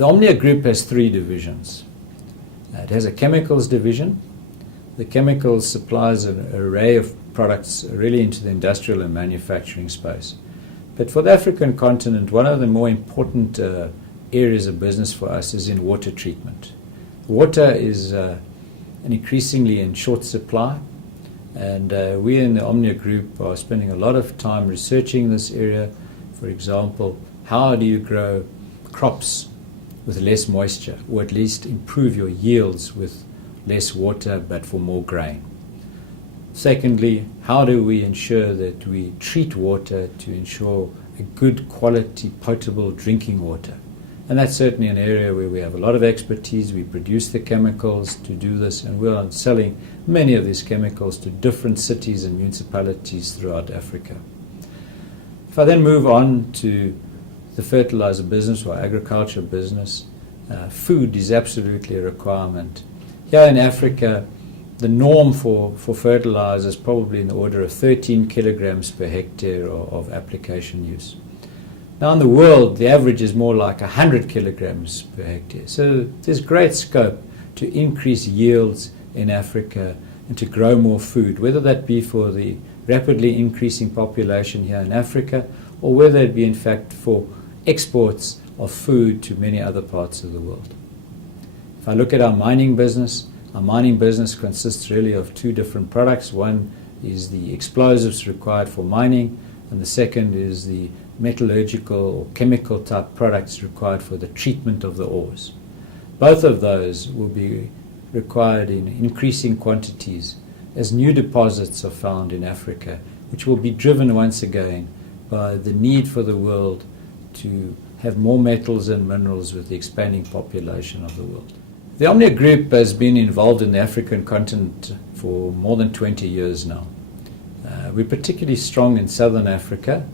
The Omnia Group has three divisions. It has a chemicals division. The chemicals supplies an array of products really into the industrial and manufacturing space. But for the African continent, one of the more important areas of business for us is in water treatment. Water is an increasingly in short supply, and we in the Omnia Group are spending a lot of time researching this area. For example, how do you grow crops with less moisture, or at least improve your yields with less water but for more grain? Secondly, how do we ensure that we treat water to ensure a good quality potable drinking water? And that's certainly an area where we have a lot of expertise. We produce the chemicals to do this, and we're selling many of these chemicals to different cities and municipalities throughout Africa. If I then move on to the fertilizer business or agriculture business, food is absolutely a requirement. Here in Africa, the norm for fertilizer is probably in the order of 13 kilograms per hectare of application use. Now in the world, the average is more like 100 kilograms per hectare. So there's great scope to increase yields in Africa and to grow more food, whether that be for the rapidly increasing population here in Africa, or whether it be in fact for exports of food to many other parts of the world. If I look at our mining business consists really of two different products. One is the explosives required for mining, and the second is the metallurgical or chemical type products required for the treatment of the ores. Both of those will be required in increasing quantities as new deposits are found in Africa, which will be driven once again by the need for the world to have more metals and minerals with the expanding population of the world. The Omnia Group has been involved in the African continent for more than 20 years now. We're particularly strong in Southern Africa,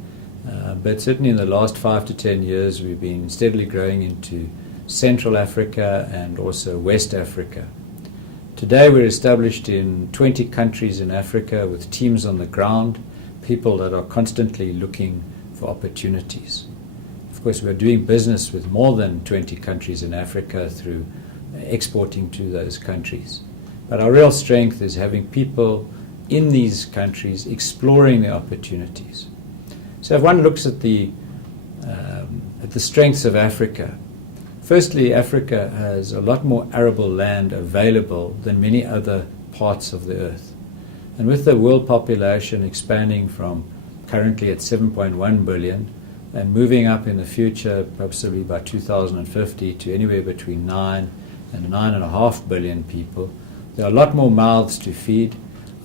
but certainly in the last 5 to 10 years we've been steadily growing into Central Africa and also West Africa. Today we're established in 20 countries in Africa with teams on the ground, people that are constantly looking for opportunities. Of course, we're doing business with more than 20 countries in Africa through exporting to those countries. But our real strength is having people in these countries exploring the opportunities. So if one looks at the strengths of Africa, firstly, Africa has a lot more arable land available than many other parts of the earth. And with the world population expanding from currently at 7.1 billion and moving up in the future, possibly by 2050, to anywhere between 9 and 9.5 billion people, there are a lot more mouths to feed.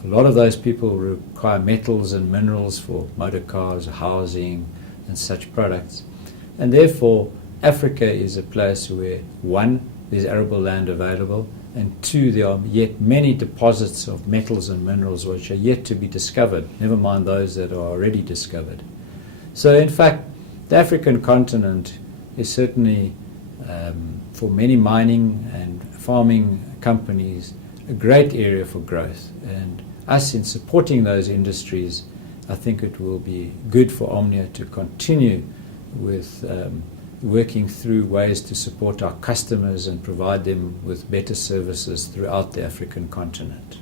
A lot of those people require metals and minerals for motor cars, housing, and such products. And therefore, Africa is a place where, one, there's arable land available, and two, there are yet many deposits of metals and minerals which are yet to be discovered, never mind those that are already discovered. So in fact, the African continent is certainly, for many mining and farming companies, a great area for growth. And us in supporting those industries, I think it will be good for Omnia to continue with working through ways to support our customers and provide them with better services throughout the African continent.